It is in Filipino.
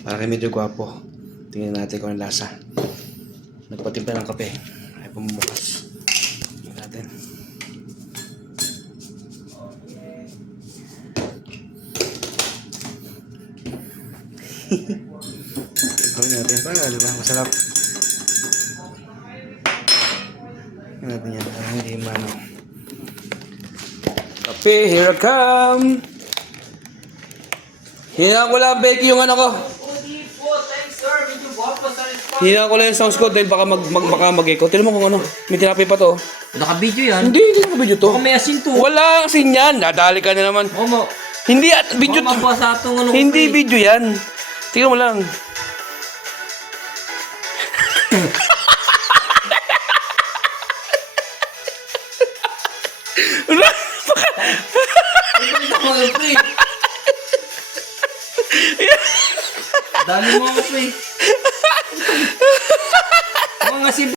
Para kayo medyo gwapo. Tingnan natin kung ang lasa. Nagpatimpla ng kape. Ay pumubukas. Tingnan natin. Tingnan natin para, di ba? Masarap. Tingnan natin yan. Para hindi mano. Kape, here I come! Hinaan ko lang, Becky, yung ano ko. Hinaan ko lang yung sounds ko dahil baka mag-echo. Tignan mo kung ano. May tinapay pa to. Naka-video yan. Hindi naka-video to. Baka may asin to. Wala asin yan. Nadali ka na naman. Omo. Hindi at video to. Baka mabasa itong ano. Hindi video yan. Tingnan mo lang. Dali mo ako, pre.